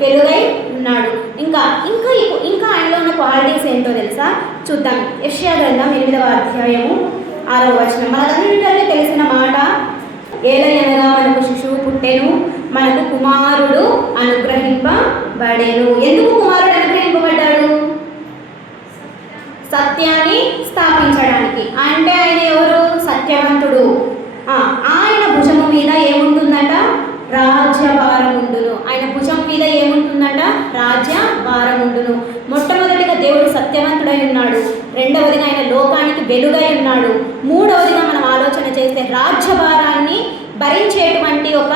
వెలుగై ఉన్నాడు. ఇంకా ఇంకా ఇంకా ఆయనలో ఉన్న క్వాలిటీస్ ఏంటో తెలుసా? చూద్దాం. యష్యా గ్రంథం ఎనిమిదవ అధ్యాయము ఆరవ వచనం. మనకందరికీ తెలిసిన మాట ఏలయనగా మనకు శిశువు పుట్టెను మనకు కుమారుడు అనుగ్రహింపబడేను. ఎందుకు కుమారుడు అనుగ్రహింపబడ్డాడు? సత్యాన్ని స్థాపించడానికి. అంటే ఆయన ఎవరు? సత్యవంతుడు. ఆయన భుజము మీద ఏముంటుందట? రాజ్యభారం ఉండును ఆయన భుజం మీద ఏముంటుందంట? రాజ్య భారం ఉండును మొట్టమొదటిగా దేవుడు సత్యవంతుడై ఉన్నాడు రెండవదిగా ఆయన లోకానికి వెలుగై ఉన్నాడు మూడవదిగా మనం ఆలోచన చేస్తే రాజ్యభారాన్ని భరించేటువంటి ఒక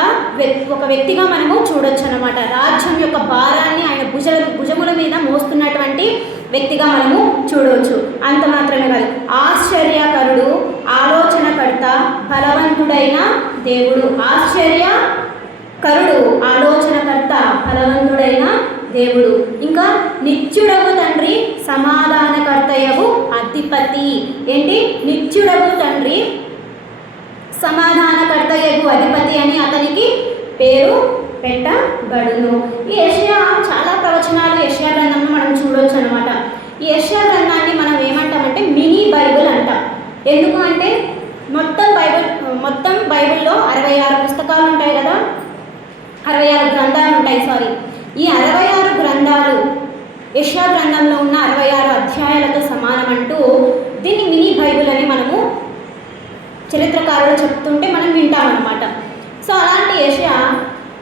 ఒక వ్యక్తిగా మనము చూడొచ్చు అనమాట రాజ్యం యొక్క భారాన్ని ఆయన భుజ భుజముల మీద మోస్తున్నటువంటి వ్యక్తిగా మనము చూడవచ్చు అంత మాత్రమే కాదు. ఆశ్చర్యకరుడు ఆలోచనకర్త బలవంతుడైన దేవుడు. ఆశ్చర్య కరుడు ఆలోచనకర్త ఫలవంతుడైన దేవుడు. ఇంకా నిత్యుడవు తండ్రి సమాధానకర్తయవు అధిపతి. ఏంటి? నిత్యుడవు తండ్రి సమాధానకర్తయగు అధిపతి అని అతనికి పేరు పెట్టబడును. ఈ యష్యా చాలా ప్రవచనాలు యష్యా గ్రంథంలో మనం చూడవచ్చు అనమాట ఈ యష్యా గ్రంథాన్ని మనం ఏమంటామంటే మినీ బైబిల్ అంటాం. ఎందుకు అంటే మొత్తం బైబిల్ మొత్తం బైబిల్లో అరవై ఆరు అరవై ఆరు గ్రంథాలు ఉంటాయి సారీ ఈ అరవై ఆరు గ్రంథాలు యష్యా గ్రంథంలో ఉన్న అరవై ఆరు అధ్యాయాలతో సమానం అంటూ దీన్ని మినీ బైబిల్ అని మనము చరిత్రకారులు చెప్తుంటే మనం వింటామన్నమాట. సో అలాంటి యషయా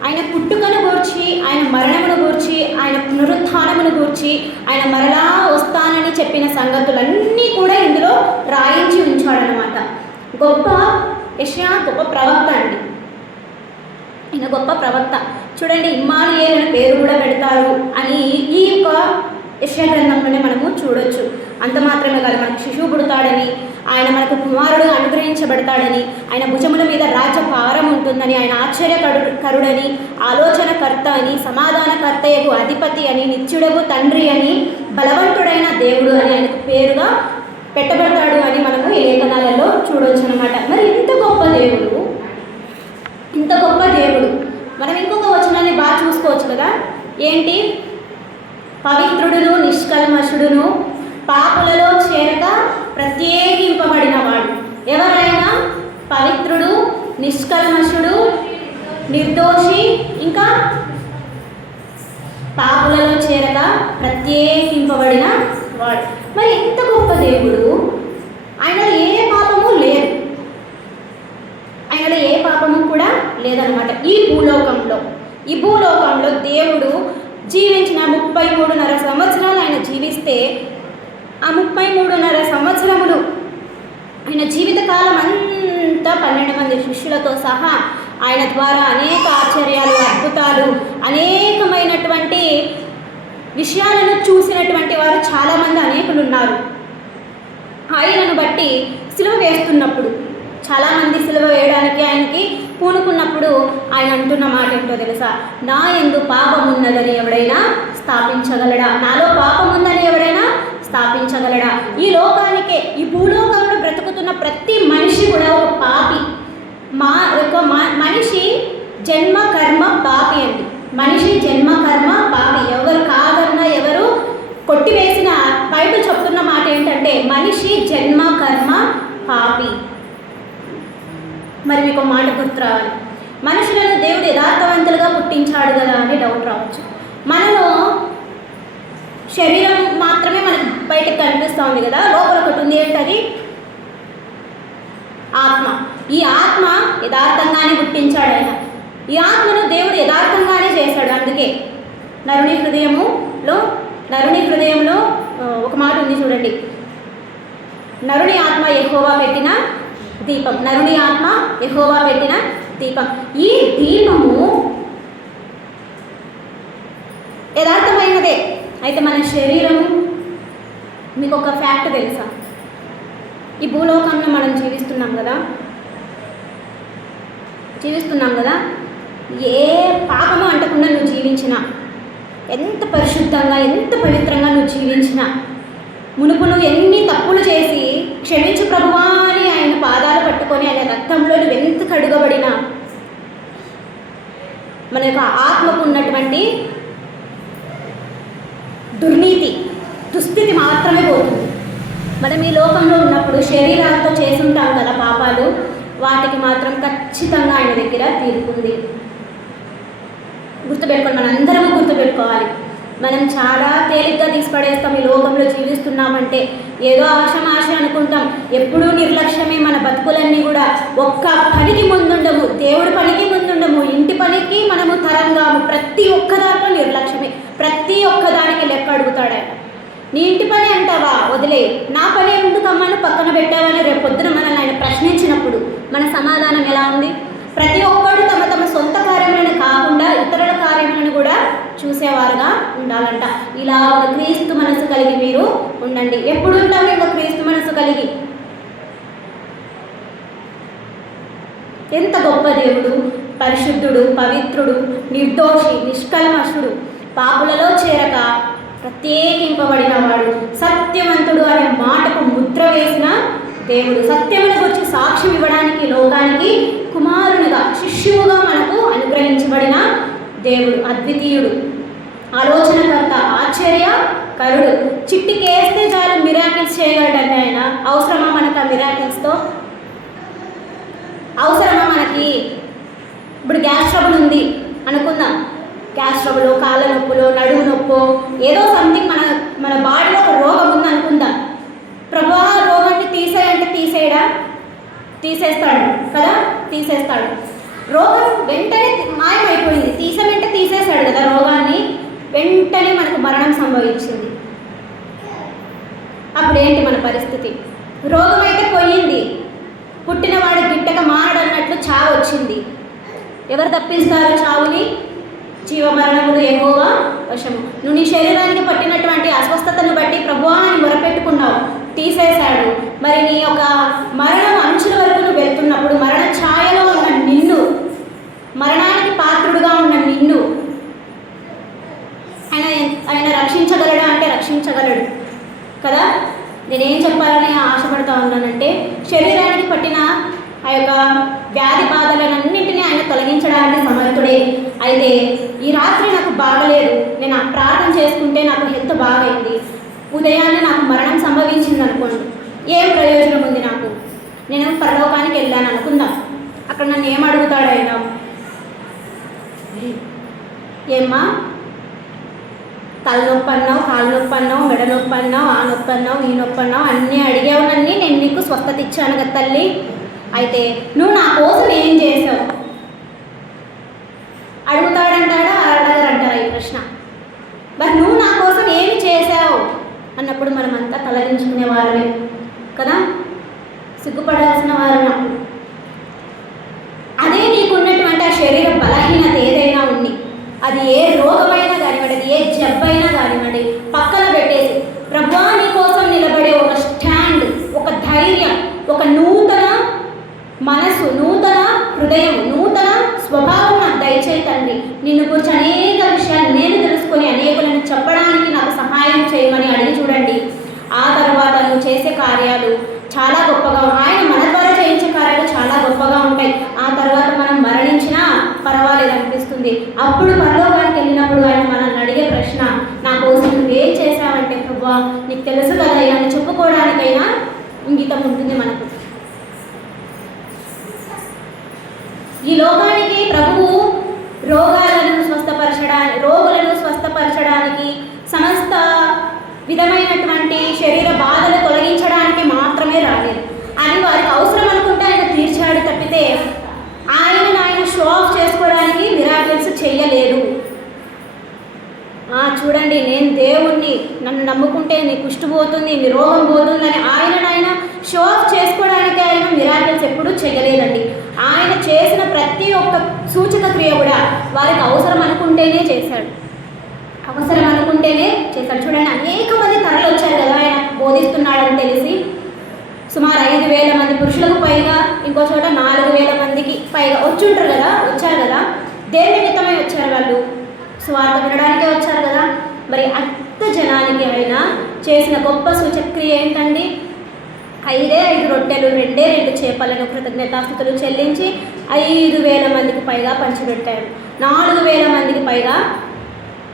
ఆయన పుట్టుకను గూర్చి ఆయన మరణమును గూర్చి ఆయన పునరుత్థానమును గూర్చి ఆయన మరలా వస్తానని చెప్పిన సంగతులన్నీ కూడా ఇందులో రాయించి ఉంచాడనమాట గొప్ప యషయా గొప్ప ప్రవక్త అండి. ఈయన గొప్ప ప్రవక్త. చూడండి ఇమ్మానుయేల్ అనే పేరు కూడా పెడతారు అని ఈ యొక్క యశ్యా గ్రంథంలోనే మనము చూడొచ్చు. అంత మాత్రమే కాదు మనకు శిశువు పుడతాడని ఆయన మనకు కుమారుడు అనుగ్రహించబడతాడని ఆయన భుజముల మీద రాజ్య భారం ఉంటుందని ఆయన ఆశ్చర్యకరు కరుడని ఆలోచనకర్త అని సమాధానకర్తయకు అధిపతి అని నిత్యుడకు తండ్రి అని బలవంతుడైన దేవుడు అని ఆయనకు పేరుగా పెట్టబడతాడు అని మనము ఈ లేఖనాలలో చూడొచ్చు అనమాట మరి ఇంత గొప్ప దేవుడు ఇంత గొప్ప దేవుడు. మనం ఇంకొక వచనాన్ని బాగా చూసుకోవచ్చు కదా? ఏంటి? పవిత్రుడును నిష్కల్మషుడును పాపులలో చేరక ప్రత్యేకింపబడినవాడు. ఎవరైనా పవిత్రుడు నిష్కల్మషుడు నిర్దోషి ఇంకా పాపులలో చేరక ప్రత్యేకింపబడిన వాడు మరి ఇంత గొప్ప దేవుడు ఆయన ఏ పాప లేదు ఆయనలో ఏ పాపము కూడా లేదనమాట ఈ భూలోకంలో ఈ భూలోకంలో దేవుడు జీవించిన ముప్పై మూడున్నర సంవత్సరాలు ఆయన జీవిస్తే ఆ ముప్పై మూడున్నర సంవత్సరములు ఆయన జీవితకాలం అంతా పన్నెండు మంది శిష్యులతో సహా ఆయన ద్వారా అనేక ఆశ్చర్యాలు అద్భుతాలు అనేకమైనటువంటి విషయాలను చూసినటువంటి వారు చాలామంది అనేకులు ఉన్నారు ఆయనను బట్టి సిలువ వేస్తున్నప్పుడు చాలామంది సిలువ వేయడానికి ఆయనకి పూనుకున్నప్పుడు ఆయన అంటున్న మాట ఏంటో తెలుసా? నా ఎందు పాపం ఉన్నదని ఎవడైనా స్థాపించగలడా? నాలో పాపం ఉందని ఎవడైనా స్థాపించగలడా? ఈ లోకానికే ఈ భూలోకంలో బ్రతుకుతున్న ప్రతి మనిషి కూడా ఒక పాపి మా ఒక మ- మనిషి జన్మ కర్మ పాపి అండి మనిషి జన్మ కర్మ పాపి ఎవరు కాదన్నా ఎవరు కొట్టివేసిన బైబిల్ చెప్తున్న మాట ఏంటంటే మనిషి జన్మ కర్మ పాపి మరి మీకు మాట గుర్తు రావాలి మనుషులను దేవుడు యథార్థవంతులుగా పుట్టించాడు కదా అని డౌట్ రావచ్చు. మనలో శరీరం మాత్రమే మనకు బయటకు కనిపిస్తూ ఉంది కదా లోపల ఒకటి ఉంది ఏంటది? ఆత్మ. ఈ ఆత్మ యథార్థంగానే పుట్టించాడు ఆయన. ఈ ఆత్మను దేవుడు యథార్థంగానే చేశాడు. అందుకే నరుని హృదయములో నరుని హృదయంలో ఒక మాట ఉంది చూడండి. నరుని ఆత్మ ఎక్కువగా పెట్టిన దీపం. నరుని ఆత్మ ఎహోవా పెట్టిన దీపం. ఈ దీపము యథార్థమైనదే. అయితే మన శరీరము మీకు ఒక ఫ్యాక్ట్ తెలుసా? ఈ భూలోకంలో మనం జీవిస్తున్నాం కదా? జీవిస్తున్నాం కదా? ఏ పాపము అంటకుండా నువ్వు జీవించినా ఎంత పరిశుద్ధంగా ఎంత పవిత్రంగా నువ్వు జీవించినా మునుపు నువ్వు ఎన్ని తప్పులు చేసి క్షమించు ప్రభువా అని ఆయన పాదాలు పట్టుకొని ఆయన రక్తంలో నువ్వు ఎంత కడుగబడినా మన యొక్క ఆత్మకు ఉన్నటువంటి దుర్నీతి దుస్థితి మాత్రమే పోతుంది. మనం ఈ లోకంలో ఉన్నప్పుడు శరీరాలతో చేసుంటాం కదా పాపాలు వాటికి మాత్రం ఖచ్చితంగా ఆయన దగ్గర తీరుకుంది. గుర్తుపెట్టుకోండి మనం గుర్తుపెట్టుకోవాలి. మనం చాలా తేలిగ్గా తీసిపడేస్తాం ఈ లోకంలో జీవిస్తున్నామంటే. ఏదో ఆశమాశ అనుకుంటాం. ఎప్పుడూ నిర్లక్ష్యమే మన బతుకులన్నీ కూడా. ఒక్క పనికి ముందుండము దేవుడి పనికి ముందుండము ఇంటి పనికి మనము తరంగాము. ప్రతి ఒక్క దాంట్లో నిర్లక్ష్యమే. ప్రతి ఒక్క దానికి లెక్క అడుగుతాడు ఆయన. నీ ఇంటి పని అంటావా? వదిలే. నా పని ఎందుకమ్మను పక్కన పెట్టావని రేపు పొద్దున మనల్ని ఆయన ప్రశ్నించినప్పుడు మన సమాధానం ఎలా ఉంది? ప్రతి ఒక్కడు తమ తమ సొంత కార్యములను కాకుండా ఇతరుల కూడా చూసేవారుగా ఉండాలంట. ఇలా ఒక క్రీస్తు మనసు కలిగి మీరు ఉండండి. ఎప్పుడు ఉంటాం ఒక క్రీస్తు మనసు కలిగి? ఎంత గొప్ప దేవుడు పరిశుద్ధుడు పవిత్రుడు నిర్దోషి నిష్కల్మషుడు పాపులలో చేరక ప్రత్యేకింపబడిన వాడు సత్యవంతుడు అనే మాటకు ముద్ర వేసిన దేవుడు సత్యమును గురించి సాక్ష్యం ఇవ్వడానికి లోకానికి కుమారునిగా దేవుడు అద్వితీయుడు. ఆలోచనకర్త ఆశ్చర్య కరుడు. చిట్టికేస్తే చాలు మిరాకిల్స్ చేయగలడండి ఆయన. అవసరమా మనకు ఆ మిరాకిల్స్తో అవసరమా మనకి? ఇప్పుడు గ్యాస్ ట్రబుల్ ఉంది అనుకుందాం. గ్యాస్ ట్రబుల్ కాళ్ళ నొప్పులో నడుము నొప్పో ఏదో సంథింగ్ మన మన బాడీలో ఒక రోగం ఉంది అనుకుందాం. ప్రభా రోగాన్ని తీసేయంటే తీసేయడా? తీసేస్తాడు కదా? తీసేస్తాడు. రోగం వెంటనే మాయమైపోయింది. తీసమంటే తీసేశాడు కదా రోగాన్ని. వెంటనే మనకు మరణం సంభవించింది. అప్పుడేంటి మన పరిస్థితి? రోగం అయితే పోయింది. పుట్టినవాడు గిట్టక మానడన్నట్లు చావు వచ్చింది. ఎవరు తప్పిస్తారు చావుని? జీవమరణములు ఎక్కువగా వశము. నువ్వు నీ శరీరానికి పట్టినటువంటి అస్వస్థతను బట్టి ప్రభువా అని మొరపెట్టుకున్నావు. తీసేశాడు. మరి నీ యొక్క మరణం అంచుల వరకు నువ్వు వెళ్తున్నప్పుడు మరణం ఛాయలో ఉన్న నిన్ను మరణానికి పాత్రుడుగా ఉన్న నిన్ను ఆయన ఆయన రక్షించగలడా అంటే రక్షించగలడు. కదా? నేనేం చెప్పాలని ఆశపడతా ఉన్నానంటే శరీరానికి పట్టిన ఆ యొక్క వ్యాధి బాధలన్నింటినీ ఆయన తొలగించడానికి సమర్థుడే. అయితే ఈ రాత్రి నాకు బాగలేదు. నేను ప్రార్థన చేసుకుంటే నాకు హెల్త్ బాగైంది. ఉదయాన్నే నాకు మరణం సంభవించింది అనుకోండి ఏం ప్రయోజనం ఉంది నాకు? నేను పరలోకానికి వెళ్ళాను అనుకుందాం. అక్కడ నన్ను ఏం అడుగుతాడు ఆయన? ఏమ్మా? తలనొప్పి అన్నావు కాలు నొప్పి అన్నావు మెడ నొప్పి అన్నావు ఆ నొప్పి అన్నావు ఈ నొప్పి అన్నావు అన్నీ అడిగావు నేను నీకు స్వస్థత ఇచ్చాను కదా తల్లి. అయితే నువ్వు నా కోసం ఏం చేసావు? అడుగుతాడంటాడా? అడగరంటారా ఈ ప్రశ్న? మరి నువ్వు నా కోసం ఏమి చేశావు అన్నప్పుడు మనమంతా తలదించుకునే వారమే కదా? సిగ్గుపడాల్సిన వారమే అదే నీకున్నటువంటి ఆ శరీర బలహీనత ఏదైనా ఉంది. అది ఏ రోగమైనా కానివ్వండి అది ఏ జబ్బైనా కానివ్వండి పక్కన పెట్టేసి ప్రభా నీ కోసం నిలబడే ఒక స్టాండ్ ఒక ధైర్యం ఒక నూతన మనసు నూతన హృదయం నూతన స్వభావం నాకు దయచేయి తండ్రి నిన్ను గురించి అనేక విషయాలు నేను తెలుసుకొని అనేకులను చెప్పడానికి నాకు సహాయం చేయమని అడిగి చూడండి ఆ తర్వాత నువ్వు చేసే కార్యాలు చాలా గొప్పగా ఆయన మన ద్వారా చేయించే కార్యాలు చాలా గొప్పగా ఉంటాయి ఆ తర్వాత మనం మరణించినా పర్వాలేదు అనిపిస్తుంది అప్పుడు పరలోకానికి వెళ్ళినప్పుడు ఆయన మనల్ని అడిగే ప్రశ్న నా కోసం నువ్వేం చేశావంటే ప్రభా నీకు తెలుసు కదా అని చెప్పుకోవడానికైనా ఇంగితం ఉంటుంది మనకు ఈ లోకానికి ప్రభువు రోగాలను స్వస్థపరచడానికి రోగులను స్వస్థపరచడానికి సమస్త విధమైనటువంటి శరీర బాధలు తొలగించడానికి మాత్రమే రాలేదు అని వారికి అవసరం అనుకుంటే ఆయన తీర్చాడు తప్పితే ఆయన ఆయన షో ఆఫ్ చేసుకోవడానికి మిరాకిల్స్ చెయ్యలేదు ఆ, చూడండి నేను దేవుణ్ణి నన్ను నమ్ముకుంటే నీ కుష్టి పోతుంది నీ రోగం పోతుందని ఆయన ఆయన షో ఆఫ్ చేసుకోవడానికి ఆయన మిరాకిల్స్ ఎప్పుడూ చేయలేదండి. ఆయన చేసిన ప్రతి ఒక్క సూచక క్రియ కూడా వారికి అవసరం అనుకుంటేనే చేశాడు. అవసరం అనుకుంటేనే చేశాడు. చూడండి అనేక మంది తరలి వచ్చారు కదా ఆయన బోధిస్తున్నాడని తెలిసి. సుమారు ఐదు వేల మంది పురుషులకు పైగా ఇంకో చోట నాలుగు వేల మందికి పైగా వచ్చుంటారు కదా వచ్చారు కదా. దేని నిమిత్తమై వచ్చారు వాళ్ళు? సువార్త వినడానికే వచ్చారు కదా. మరి అంత జనానికి అయినా చేసిన గొప్ప సూచక్రియ ఏంటండి? ఐదే ఐదు రొట్టెలు రెండే రెండు చేపలను కృతజ్ఞతాస్థుతులు చెల్లించి ఐదు వేల మందికి పైగా పంచిపెట్టారు. నాలుగు వేల మందికి పైగా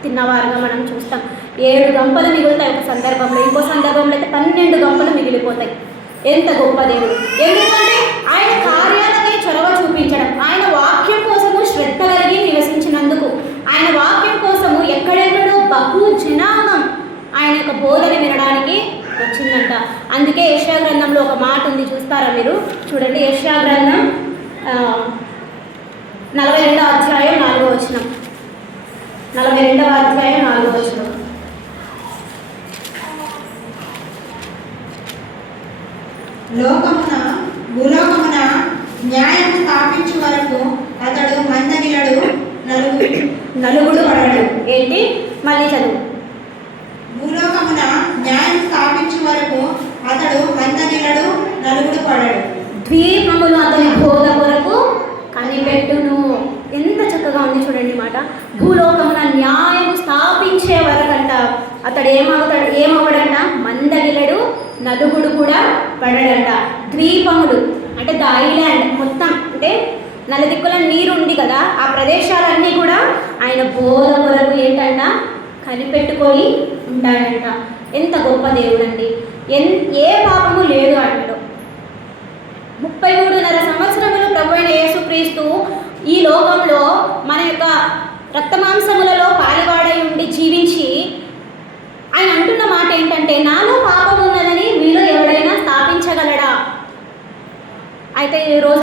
తిన్నవారుగా మనం చూస్తాం. ఏడు గంపలు మిగులుతాయి ఒక సందర్భంలో ఇంకో సందర్భంలో అయితే పన్నెండు గంపలు మిగిలిపోతాయి. ఎంత గొప్ప దేవుడు. ఎందుకంటే ఆయన కార్యాలకై చొరవ చూపించడం ఆయన వాక్యం యొక్క బోధన వినడానికి వచ్చిందంట. అందుకే యశా గ్రంథంలో ఒక మాట ఉంది చూస్తారా మీరు? చూడండి యశా గ్రంథం నలభై రెండవ అధ్యాయం నాలుగో వచనం. నలభై రెండవ అధ్యాయం నాలుగో వచనం. లోకమున భూలోకమున న్యాయం స్థాపించు వరకు అతడు మందగిలడు నలుగు నలుగుడు పడడు. ఏంటి? మళ్ళీ చదువు భూలోకమున న్యాయం స్థాపించు వరకు అతడు మందగిలడు నలుగుడు పడడు ద్వీపములు అతని బోధ కొరకు కనిపెట్టును ఎంత చక్కగా ఉంది చూడండి మాట. భూలోకమున న్యాయం స్థాపించే వరకంట అతడు ఏమవుతాడు ఏమవడంట? మందగిలడు నలుగుడు కూడా పడడంట. ద్వీపములు అంటే ద ఐలాండ్ మొత్తం అంటే నలుదిక్కుల నీరు ఉంది కదా ఆ ప్రదేశాలన్నీ కూడా ఆయన బోధ కొరకు ఏంటంట? కనిపెట్టుకొని ఉంటాడంట ఎంత గొప్ప దేవుడండి. ఎన్ ఏ పాపము లేదు ఆయనలో. ముప్పై మూడున్నర సంవత్సరములు ప్రభు అయిన యేసుక్రీస్తు ఈ లోకంలో మన యొక్క రక్తమాంసములలో పాలివాడై ఉండి జీవించి ఆయన అంటున్న మాట ఏంటంటే నాలో పాపం ఉన్నదని మీలో ఎవడైనా స్థాపించగలడా? అయితే ఈరోజు